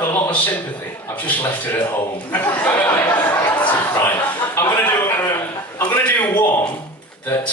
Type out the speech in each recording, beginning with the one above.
A lot of sympathy. I've just left it at home. Right. I'm going to do one that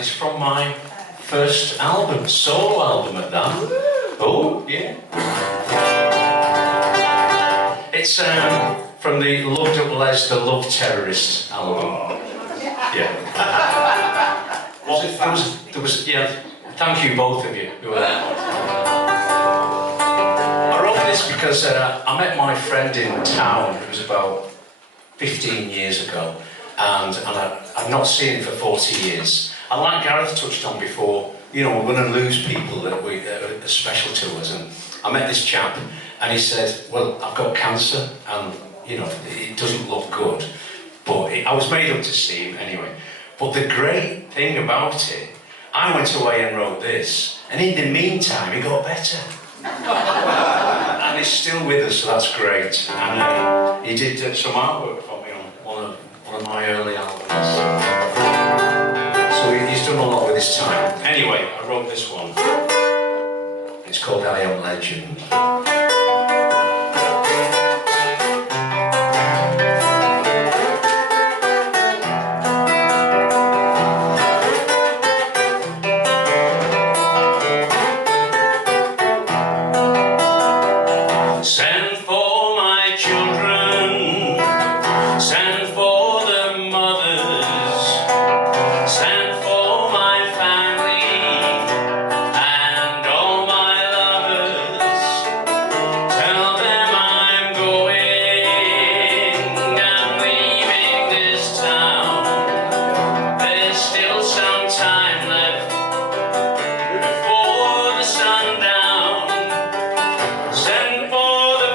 is from my first album, solo album at that. Oh, yeah. It's from the Loved Up Les, the Love Terrorists album. Yeah. There was, yeah. Thank you, both of you. Who were there. I wrote this because I met my friend in town. It was about 15 years ago, and I've not seen him for 40 years. And like Gareth touched on before, you know, we're going to lose people that are special to us. And I met this chap, and he said, "Well, I've got cancer, and you know, it doesn't look good." But I was made up to see him anyway. But the great thing about it, I went away and wrote this, and in the meantime, he got better. And he's still with us, so that's great. And he did some artwork for me on one of my early albums. So he's done a lot with his time. Anyway, I wrote this one. It's called I Am Legend. Send for my children, send for the mothers, send for my family and all my lovers. Tell them I'm going, I'm leaving this town. There's still some time left before the sundown. Send for the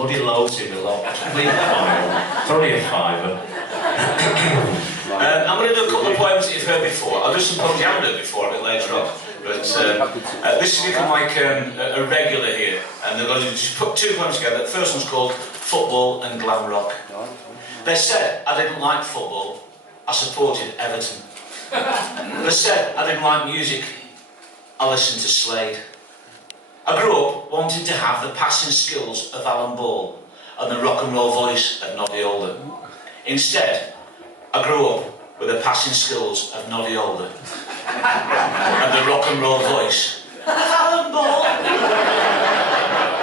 bloody loads in the lot. Please, it's only a fiver. I'm going to do a couple of poems that you've heard before. I'll do some poems you haven't heard before a bit later on. But this has become like a regular here. And they're going to just put two poems together. The first one's called Football and Glam Rock. They said I didn't like football. I supported Everton. They said I didn't like music. I listened to Slade. I grew up wanting to have the passing skills of Alan Ball and the rock and roll voice of Noddy Alder. Instead, I grew up with the passing skills of Noddy Alder and the rock and roll voice of Alan Ball.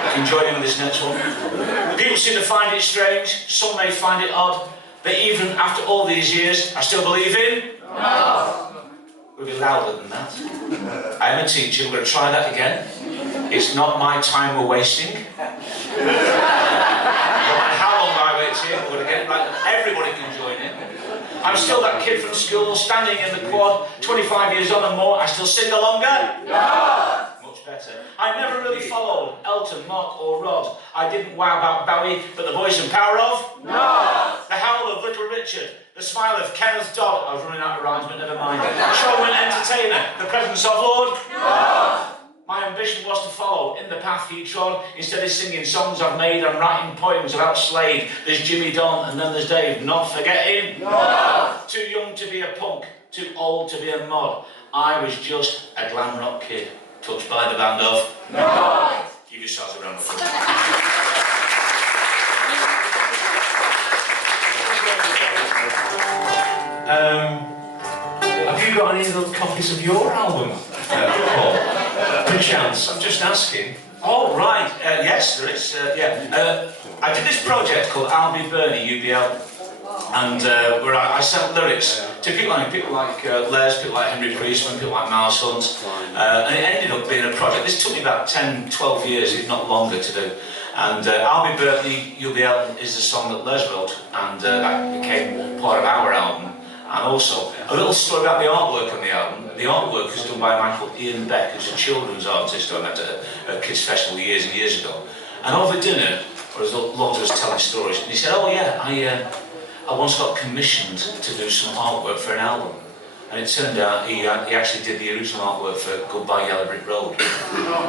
You can join in with this next one. People seem to find it strange, some may find it odd, that even after all these years, I still believe in? No. We'll be louder than that. I am a teacher, we're going to try that again. It's not my time we're wasting. No matter how long I wait here, we're going to get it right. Everybody can join in. I'm still that kid from school, standing in the quad, 25 years on and more, I still sing longer? No! Much better. I never really followed Elton, Mark or Rod. I didn't wow about Bowie, but the voice and power of? No! The howl of Little Richard. The smile of Kenneth Dodd. I was running out of rhymes, but never mind. Showman, entertainer. The presence of Lord? No! My ambition was to follow in the path he trod. Instead of singing songs I've made, I'm writing poems about Slade. There's Jimmy Don and then there's Dave. Not forgetting? No! Too young to be a punk, too old to be a mod. I was just a glam rock kid, touched by the band of? No! Give yourselves a round of applause. Have you got any other copies of your album, Paul? Perchance, I'm just asking. Oh, right, yes, there is, yeah. I did this project called I'll Be Bernie, UBL, and where I sent lyrics to people like Les, people like Henry Priestman, people like Miles Hunt, and it ended up being a project. This took me about 10, 12 years, if not longer, to do. And I'll Be Bernie, UBL is the song that Les wrote, and that became part of our album. And also, a little story about the artwork on the album. The artwork was done by a man called Ian Beck, who's a children's artist who I met at a kids' festival years and years ago. And over dinner, Lord was telling stories, and he said, oh yeah, I once got commissioned to do some artwork for an album. And it turned out he actually did the original artwork for Goodbye Yellow Brick Road.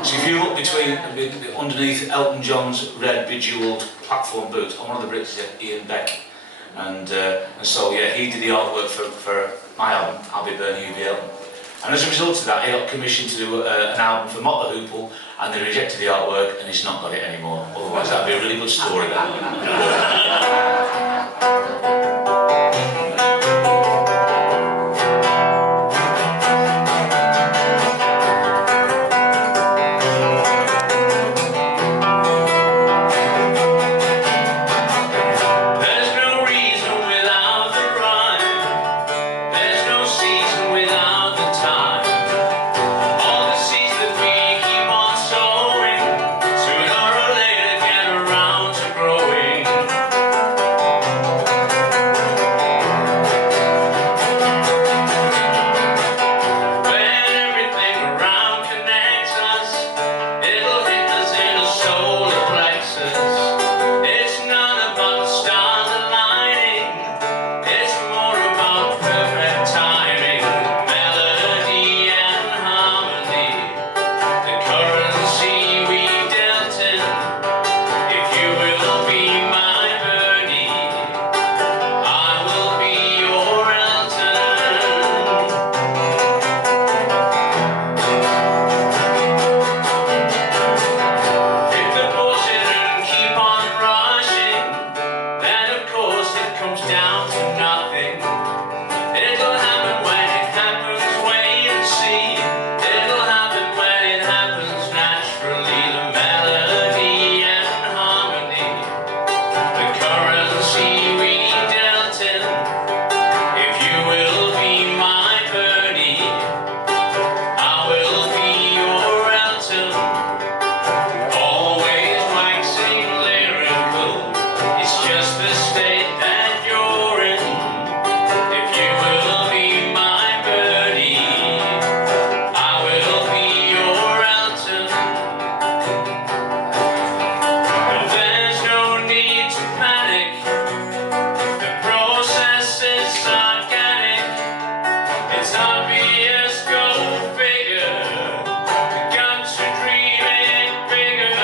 So if you look underneath Elton John's red bejewelled platform boot, on one of the bricks is Ian Beck. And so yeah, he did the artwork for my album, I'll Be Bernie UBL. And as a result of that, he got commissioned to do an album for Mott the Hoople, and they rejected the artwork, and he's not got it anymore. Otherwise, that'd be a really good story. It's obvious, go figure. The guns are dreaming bigger.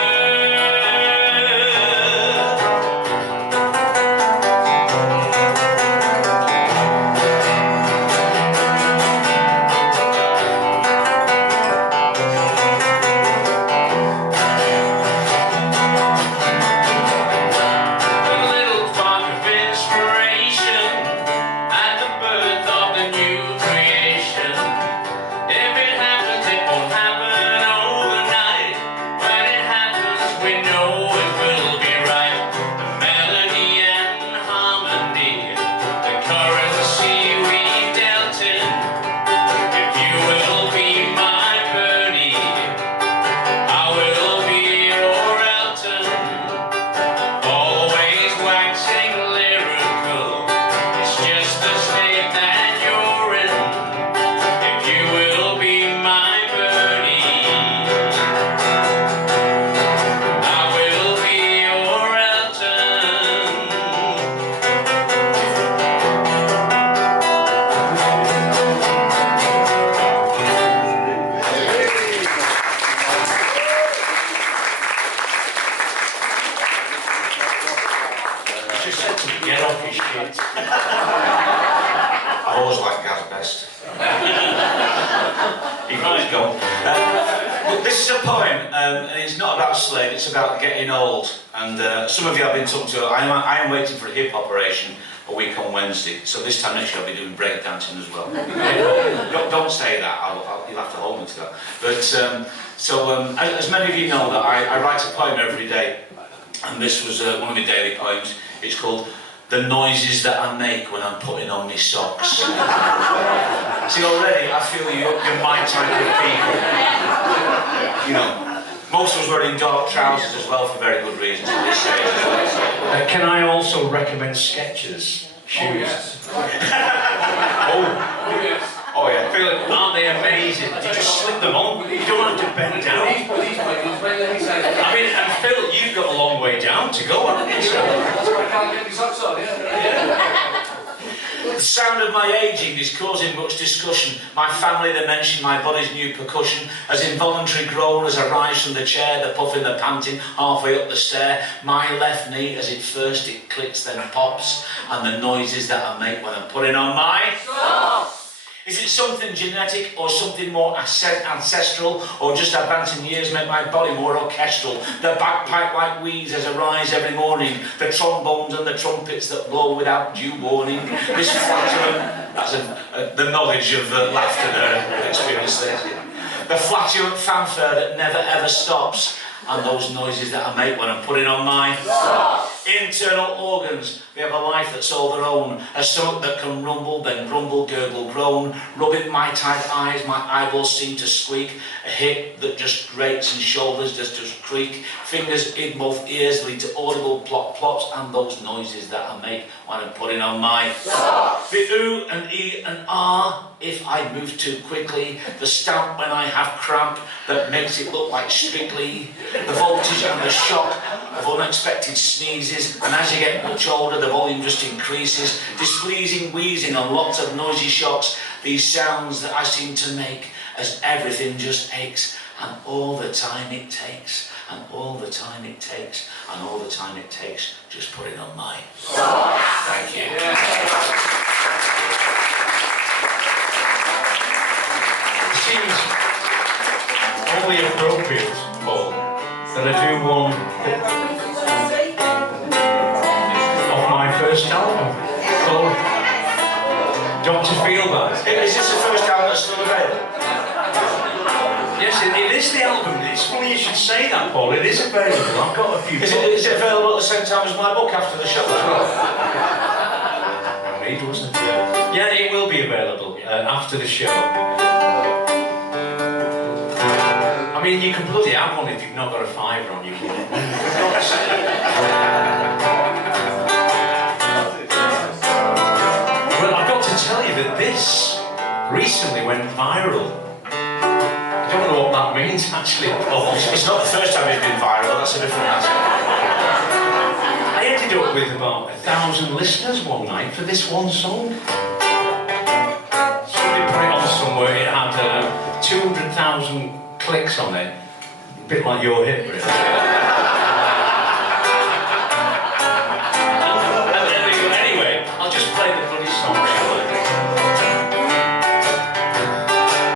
A little spark of inspiration at the birth of the new creation. If it happens, it won't happen overnight. When it happens, we know it will be right. The melody and harmony, the currency we've dealt in. If you will be my Bernie, I will be your Elton. Always waxing lyrical, it's just the state that you're in. If you will be my Bernie, I will be your Elton. She said to me, get off your shit. I always like Gaz best. He goes gone. But this is a poem, and it's not about Slade, it's about getting old. And some of you I've been talking to, I am waiting for a hip operation a week on Wednesday, so this time next year I'll be doing breakdancing as well. Don't say that, you'll have to hold me to that. But, as many of you know, that I write a poem every day, and this was one of my daily poems. It's called The Noises That I Make When I'm Putting On My Socks. See, already I feel you're my type of people. You know, most of us wearing dark trousers as well for very good reasons at this stage. Can I also recommend Skechers shoes? Oh yeah. Philip, aren't they amazing? You just slip them on. You don't have to bend down. I mean, and Phil, you've got a long way down to go, haven't you? So. That's why I can't get my socks on, yeah. The sound of my ageing is causing much discussion. My family, they mention my body's new percussion. As involuntary groan as I rise from the chair, the puffing, the panting, halfway up the stair. My left knee, as it first it clicks, then pops. And the noises that I make when I'm putting on my socks. Is it something genetic or something more ancestral, or just advancing years make my body more orchestral? The bagpipe like wheeze as I rise every morning, the trombones and the trumpets that blow without due warning. This flatulent, that's the knowledge of laughter there, experience there. The flatulent fanfare that never ever stops, and those noises that I make when I'm putting on my socks. Internal organs, they have a life that's all their own. A stomach that can rumble, then grumble, gurgle, groan. Rubbing my tight eyes, my eyeballs seem to squeak. A hip that just grates and shoulders that just creak. Fingers in both ears lead to audible plop plops, and those noises that I make when I'm putting on my socks. The ooh and e and ah if I move too quickly. The stamp when I have cramp that makes it look like Strictly. The voltage and the shock of unexpected sneezes, and as you get much older the volume just increases. Displeasing wheezing and lots of noisy shocks, these sounds that I seem to make as everything just aches, and all the time it takes, and all the time it takes, and all the time it takes, just putting on my socks. Thank you. It seems only appropriate, Paul, that I do one of my first album called Dr. Feelbad. Is this the first album that's still available? Yes, it is the album. It's funny you should say that, Paul. It is available. I've got a few. Is it available at the same time as my book after the show as well? Read, wasn't it? Yeah, it will be available after the show. I mean, you can bloody have one if you've not got a fiver on you. Well, I've got to tell you that this recently went viral. I don't know what that means, actually. It's not the first time it's been viral, that's a different answer. I ended up with about 1,000 listeners one night for this one song. Somebody put somewhere, it had 200,000 clicks on it, a bit like your hip, really.